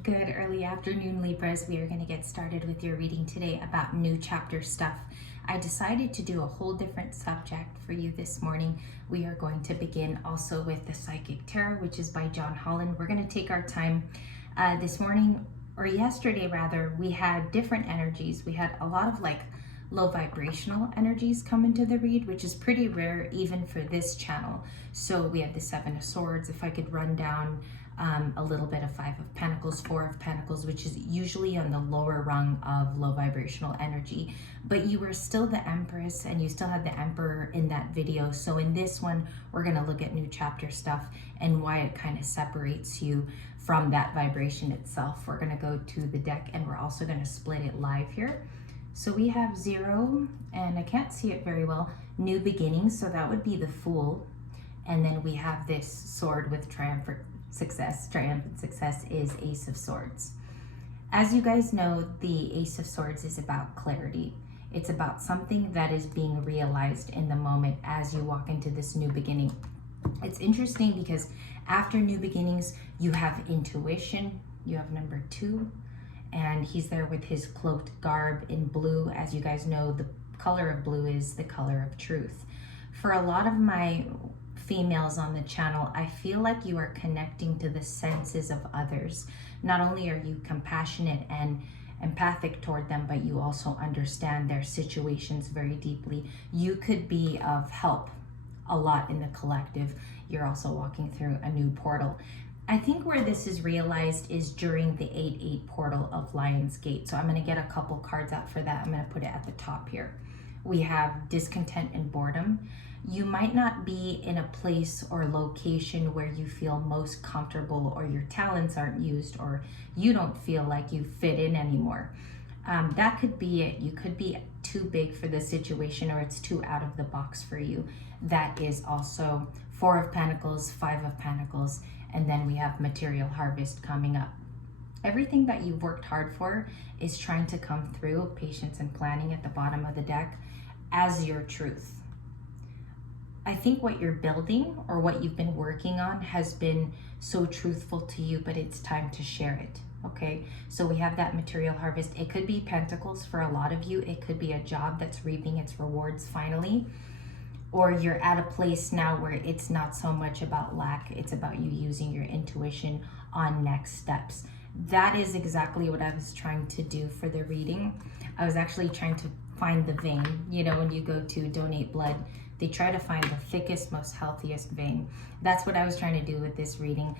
Good early afternoon, Libras. We are going to get started with your reading today about new chapter stuff. I decided to do a whole different subject for you this morning. We are going to begin also with the Psychic Tarot, which is by John Holland. We're going to take our time this morning, or yesterday rather. We had different energies. We had a lot of low vibrational energies come into the read, which is pretty rare even for this channel. So we had the Seven of Swords. If I could run down a little bit of Five of Pentacles, Four of Pentacles, which is usually on the lower rung of low vibrational energy, but you were still the Empress and you still had the Emperor in that video. So in this one, we're going to look at new chapter stuff and why it kind of separates you from that vibration itself. We're going to go to the deck and we're also going to split it live here. So we have 0, and I can't see it very well, new beginnings, so that would be the Fool. And then we have this sword with triumphant success. Triumphant success is Ace of Swords. As you guys know, the Ace of Swords is about clarity. It's about something that is being realized in the moment as you walk into this new beginning. It's interesting because after new beginnings, you have intuition, you have number 2, and he's there with his cloaked garb in blue. As you guys know, the color of blue is the color of truth. For a lot of my females on the channel, I feel like you are connecting to the senses of others. Not only are you compassionate and empathic toward them, but you also understand their situations very deeply. You could be of help a lot in the collective. You're also walking through a new portal. I think where this is realized is during the 8-8 portal of Lion's Gate. So I'm going to get a couple cards out for that. I'm going to put it at the top here. We have discontent and boredom. You might not be in a place or location where you feel most comfortable, or your talents aren't used, or you don't feel like you fit in anymore. That could be it. You could be too big for the situation, or it's too out of the box for you. That is also Four of Pentacles, Five of Pentacles, and then we have material harvest coming up. Everything that you've worked hard for is trying to come through. Patience and planning at the bottom of the deck as your truth. I think what you're building or what you've been working on has been so truthful to you, but it's time to share it. Okay, so we have that material harvest. It could be Pentacles for a lot of you. It could be a job that's reaping its rewards finally. Or you're at a place now where it's not so much about lack, it's about you using your intuition on next steps. That is exactly what I was trying to do for the reading. I was actually trying to find the vein. You know, when you go to donate blood, they try to find the thickest, most healthiest vein. That's what I was trying to do with this reading.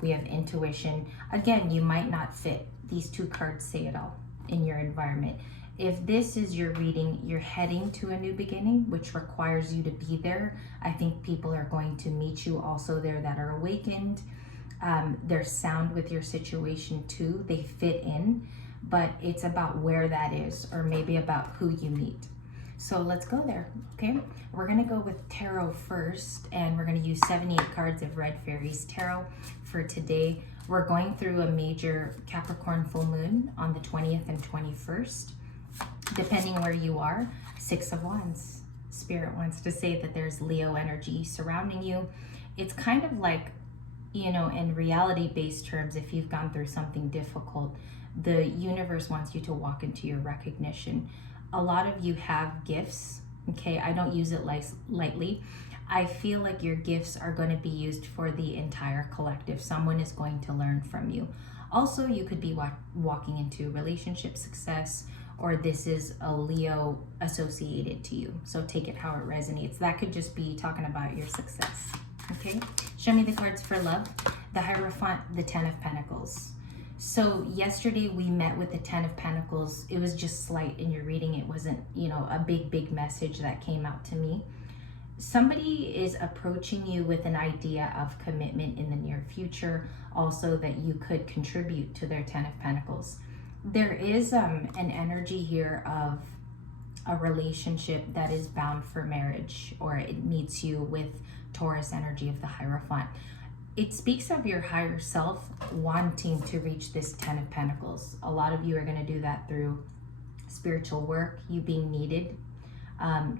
We have intuition. Again, you might not fit. These two cards say it all in your environment. If this is your reading, you're heading to a new beginning, which requires you to be there. I think people are going to meet you also there that are awakened. There's sound with your situation too. They fit in, but it's about where that is, or maybe about who you meet. So let's go there, okay? We're gonna go with tarot first, and we're gonna use 78 cards of Red Fairies Tarot for today. We're going through a major Capricorn full moon on the 20th and 21st. Depending where you are, 6 of Wands. Spirit wants to say that there's Leo energy surrounding you. It's kind of like, you know, in reality-based terms, if you've gone through something difficult, the universe wants you to walk into your recognition. A lot of you have gifts, okay? I don't use it lightly. I feel like your gifts are going to be used for the entire collective. Someone is going to learn from you. Also, you could be walking into relationship success, or this is a Leo associated to you. So take it how it resonates. That could just be talking about your success, okay? Show me the cards for love. The Hierophant, the 10 of Pentacles. So yesterday we met with the 10 of Pentacles. It was just slight in your reading. It wasn't, you know, a big message that came out to me. Somebody is approaching you with an idea of commitment in the near future. Also that you could contribute to their 10 of Pentacles. There is an energy here of a relationship that is bound for marriage, or it meets you with Taurus energy of the Hierophant. It speaks of your higher self wanting to reach this 10 of Pentacles. A lot of you are going to do that through spiritual work, you being needed,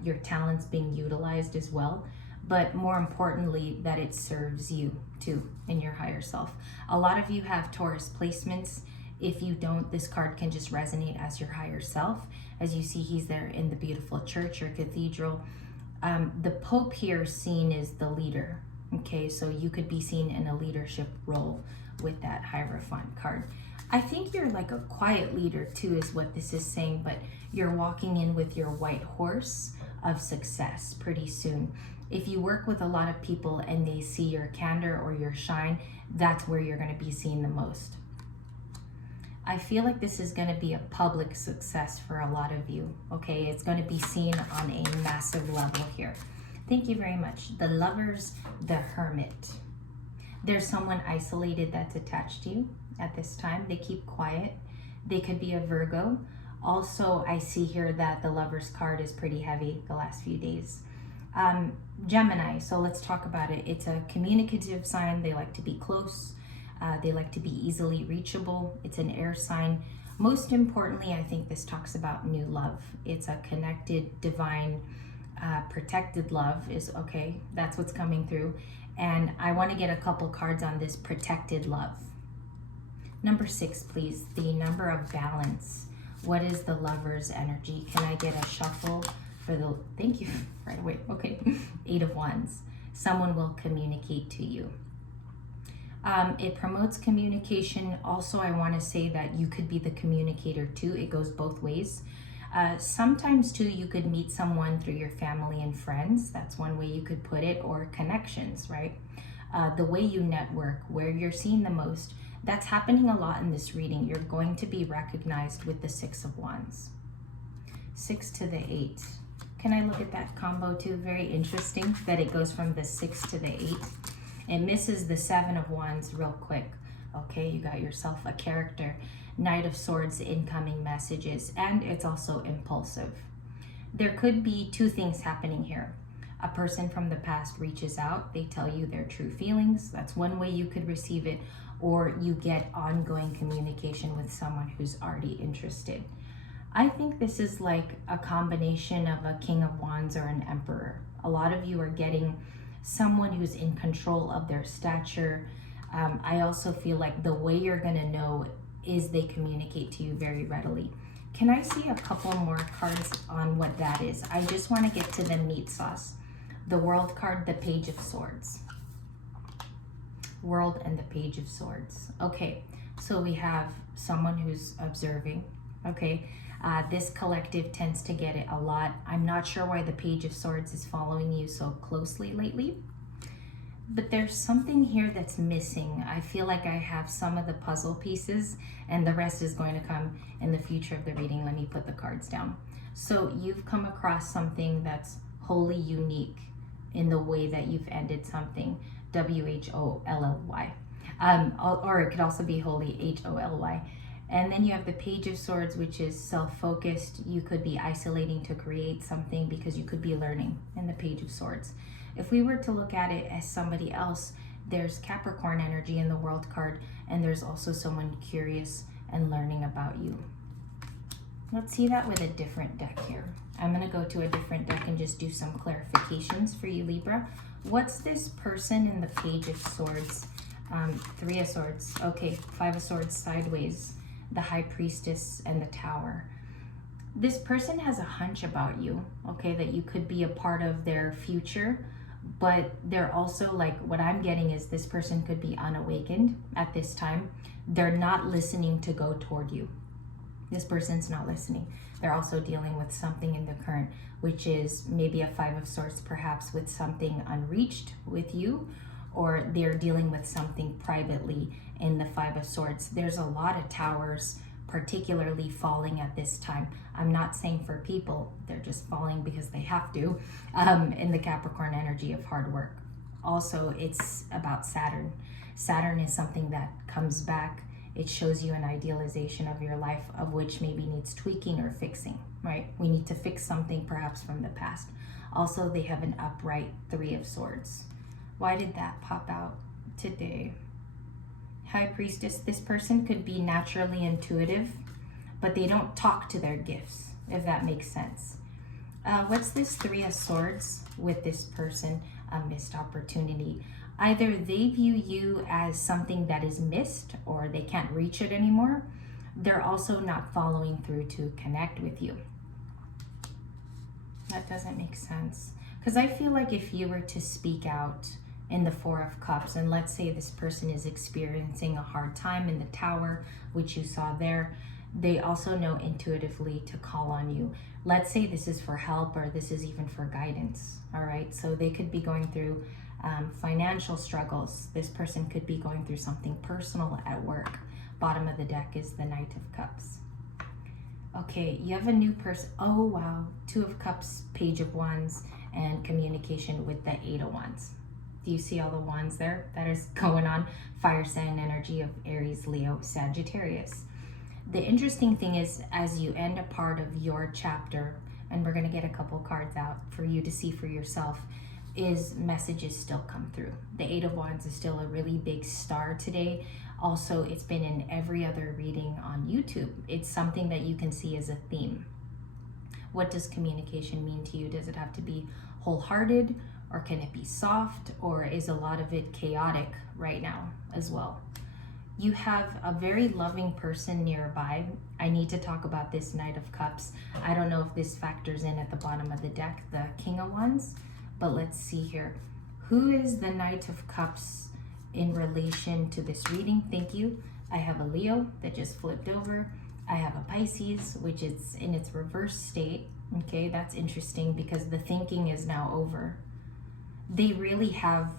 your talents being utilized as well. But more importantly, that it serves you too in your higher self. A lot of you have Taurus placements. If you don't, this card can just resonate as your higher self. As you see, he's there in the beautiful church or cathedral. The Pope here seen is the leader. Okay, so you could be seen in a leadership role with that Hierophant card. I think you're like a quiet leader too, is what this is saying, but you're walking in with your white horse of success pretty soon. If you work with a lot of people and they see your candor or your shine, that's where you're going to be seen the most. I feel like this is going to be a public success for a lot of you. Okay, it's going to be seen on a massive level here. Thank you very much. The Lovers, the Hermit. There's someone isolated that's attached to you at this time. They keep quiet. They could be a Virgo. Also, I see here that the Lovers card is pretty heavy the last few days. Gemini, so let's talk about it. It's a communicative sign. They like to be close. They like to be easily reachable. It's an air sign. Most importantly, I think this talks about new love. It's a connected, divine, protected love is okay. That's what's coming through. And I want to get a couple cards on this protected love. Number 6, please. The number of balance. What is the Lover's energy? Can I get a shuffle for the, thank you, right away. Okay, 8 of Wands. Someone will communicate to you. It promotes communication. Also, I want to say that you could be the communicator too. It goes both ways. Sometimes too, you could meet someone through your family and friends. That's one way you could put it, or connections, right? The way you network, where you're seen the most, that's happening a lot in this reading. You're going to be recognized with the 6 of Wands. 6 to the 8. Can I look at that combo too? Very interesting that it goes from the 6 to the 8. It misses the 7 of Wands real quick. Okay, you got yourself a character. Knight of Swords, incoming messages, and it's also impulsive. There could be 2 things happening here. A person from the past reaches out. They tell you their true feelings. That's one way you could receive it. Or you get ongoing communication with someone who's already interested. I think this is like a combination of a King of Wands or an Emperor. A lot of you are getting someone who's in control of their stature. I also feel like the way you're going to know is they communicate to you very readily. Can I see a couple more cards on what that is? I just want to get to the meat sauce. The World card, the Page of Swords. World and the Page of Swords. Okay, so we have someone who's observing. Okay, this collective tends to get it a lot. I'm not sure why the Page of Swords is following you so closely lately, but there's something here that's missing. I feel like I have some of the puzzle pieces and the rest is going to come in the future of the reading. Let me put the cards down. So you've come across something that's wholly unique in the way that you've ended something. W-H-O-L-L-Y. Or it could also be wholly H-O-L-Y. And then you have the Page of Swords, which is self-focused. You could be isolating to create something because you could be learning in the Page of Swords. If we were to look at it as somebody else, there's Capricorn energy in the World card, and there's also someone curious and learning about you. Let's see that with a different deck here. I'm going to go to a different deck and just do some clarifications for you, Libra. What's this person in the Page of Swords? 3 of Swords. Okay, 5 of Swords sideways. The High Priestess and the Tower. This person has a hunch about you, okay, that you could be a part of their future, but they're also like, what I'm getting is this person could be unawakened at this time. They're not listening to go toward you. This person's not listening. They're also dealing with something in the current, which is maybe a 5 of Swords, perhaps with something unreached with you, or they're dealing with something privately in the 5 of Swords. There's a lot of towers particularly falling at this time. I'm not saying for people, they're just falling because they have to, in the Capricorn energy of hard work. Also, it's about Saturn. Saturn is something that comes back. It shows you an idealization of your life of which maybe needs tweaking or fixing, right? We need to fix something perhaps from the past. Also, they have an upright 3 of Swords. Why did that pop out today? High Priestess, this person could be naturally intuitive, but they don't talk to their gifts, if that makes sense. What's this 3 of Swords with this person? A missed opportunity. Either they view you as something that is missed or they can't reach it anymore. They're also not following through to connect with you. That doesn't make sense. Because I feel like if you were to speak out in the Four of Cups, and let's say this person is experiencing a hard time in the Tower, which you saw there, they also know intuitively to call on you. Let's say this is for help or this is even for guidance, all right? So they could be going through financial struggles. This person could be going through something personal at work. Bottom of the deck is the Knight of Cups. Okay, you have a new person. Oh, wow. Two of Cups, Page of Wands, and communication with the Eight of Wands. Do you see all the wands there? That is going on. Fire sign energy of Aries, Leo, Sagittarius. The interesting thing is, as you end a part of your chapter, and we're going to get a couple cards out for you to see for yourself, is messages still come through. The Eight of Wands is still a really big star today. Also, it's been in every other reading on YouTube. It's something that you can see as a theme. What does communication mean to you? Does it have to be wholehearted, or can it be soft, or is a lot of it chaotic right now as well? You have a very loving person nearby. I need to talk about this Knight of Cups. I don't know if this factors in at the bottom of the deck, the King of Wands, but let's see here. Who is the Knight of Cups in relation to this reading? Thank you. I have a Leo that just flipped over. I have a Pisces, which is in its reverse state. Okay, that's interesting because the thinking is now over. They really have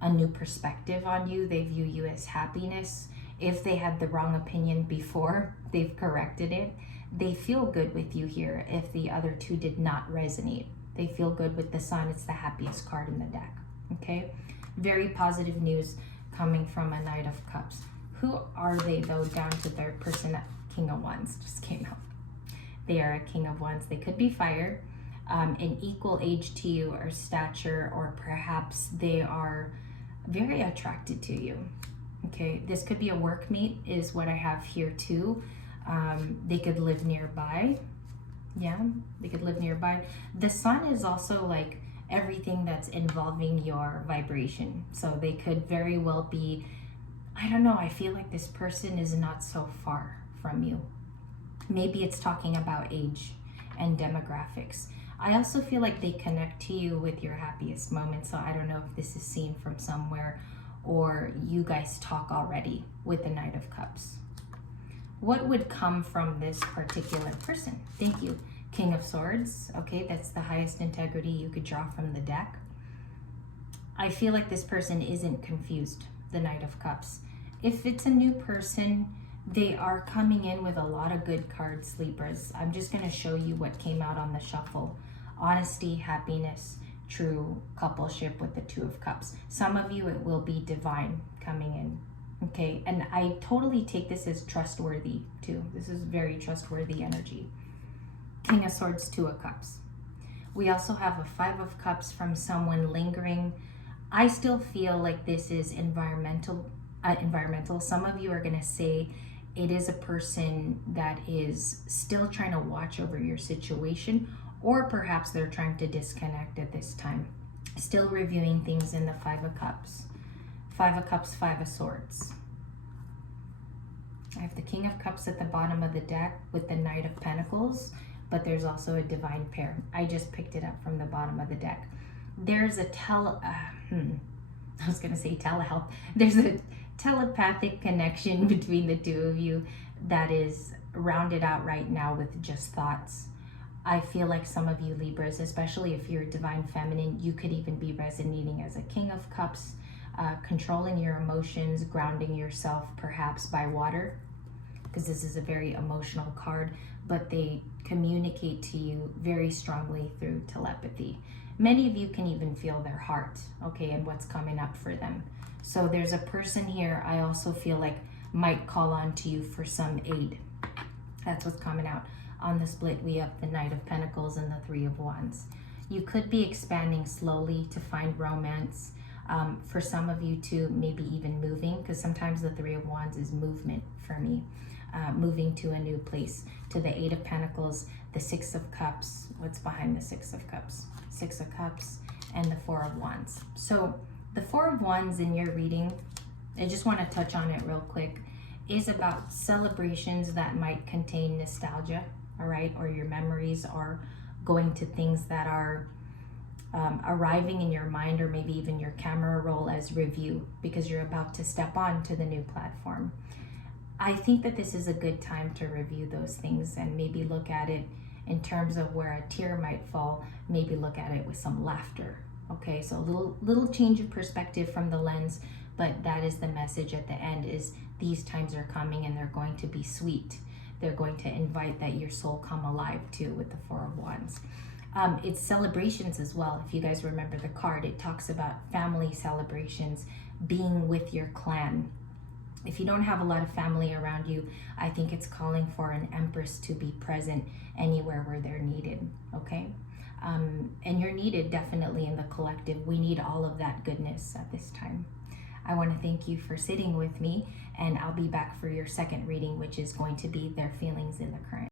a new perspective on you. They view you as happiness. If they had the wrong opinion before, they've corrected it. They feel good with you here if the other two did not resonate. They feel good with the Sun. It's the happiest card in the deck. Okay, very positive news coming from a Knight of Cups. Who are they though, down to their person? King of Wands just came out. They are a King of Wands. They could be fire, an equal age to you or stature, or perhaps they are very attracted to you. Okay, this could be a workmate is what I have here too. They could live nearby. Yeah, they could live nearby. The Sun is also like everything that's involving your vibration. So they could very well be, I don't know, I feel like this person is not so far from you. Maybe it's talking about age and demographics. I also feel like they connect to you with your happiest moments. So I don't know if this is seen from somewhere or you guys talk already with the Knight of Cups. What would come from this particular person? Thank you. King of Swords. Okay, that's the highest integrity you could draw from the deck. I feel like this person isn't confused, the Knight of Cups. If it's a new person, they are coming in with a lot of good cards, Libras. I'm just going to show you what came out on the shuffle. Honesty, happiness, true coupleship with the Two of Cups. Some of you, it will be divine coming in. Okay, and I totally take this as trustworthy too. This is very trustworthy energy. King of Swords, Two of Cups. We also have a Five of Cups from someone lingering. I still feel like this is environmental. Some of you are going to say it is a person that is still trying to watch over your situation, or perhaps they're trying to disconnect at this time. Still reviewing things in the Five of Cups. Five of Cups, Five of Swords. I have the King of Cups at the bottom of the deck with the Knight of Pentacles, but there's also a divine pair. I just picked it up from the bottom of the deck. There's a I was going to say telehealth. There's a telepathic connection between the two of you that is rounded out right now with just thoughts. I feel like some of you Libras, especially if you're divine feminine, you could even be resonating as a King of Cups, controlling your emotions, grounding yourself perhaps by water, because this is a very emotional card, but they communicate to you very strongly through telepathy. Many of you can even feel their heart, okay, and what's coming up for them. So there's a person here I also feel like might call on to you for some aid. That's what's coming out. On the split, we have the Knight of Pentacles and the Three of Wands. You could be expanding slowly to find romance. For some of you too, maybe even moving, because sometimes the Three of Wands is movement for me. Moving to a new place. To the Eight of Pentacles, the Six of Cups. What's behind the Six of Cups? Six of Cups and the Four of Wands. So The Four of Wands in your reading, I just want to touch on it real quick, is about celebrations that might contain nostalgia, all right, or your memories are going to things that are arriving in your mind, or maybe even your camera roll as review, because you're about to step on to the new platform. I think that this is a good time to review those things and maybe look at it in terms of where a tear might fall, maybe look at it with some laughter. Okay, so a little change of perspective from the lens, but that is the message at the end, is these times are coming and they're going to be sweet. They're going to invite that your soul come alive too, with the Four of Wands. It's celebrations as well. If you guys remember the card, it talks about family celebrations, being with your clan. If you don't have a lot of family around you, I think it's calling for an Empress to be present anywhere where they're needed, okay? And you're needed definitely in the collective. We need all of that goodness at this time. I want to thank you for sitting with me, and I'll be back for your second reading, which is going to be their feelings in the current.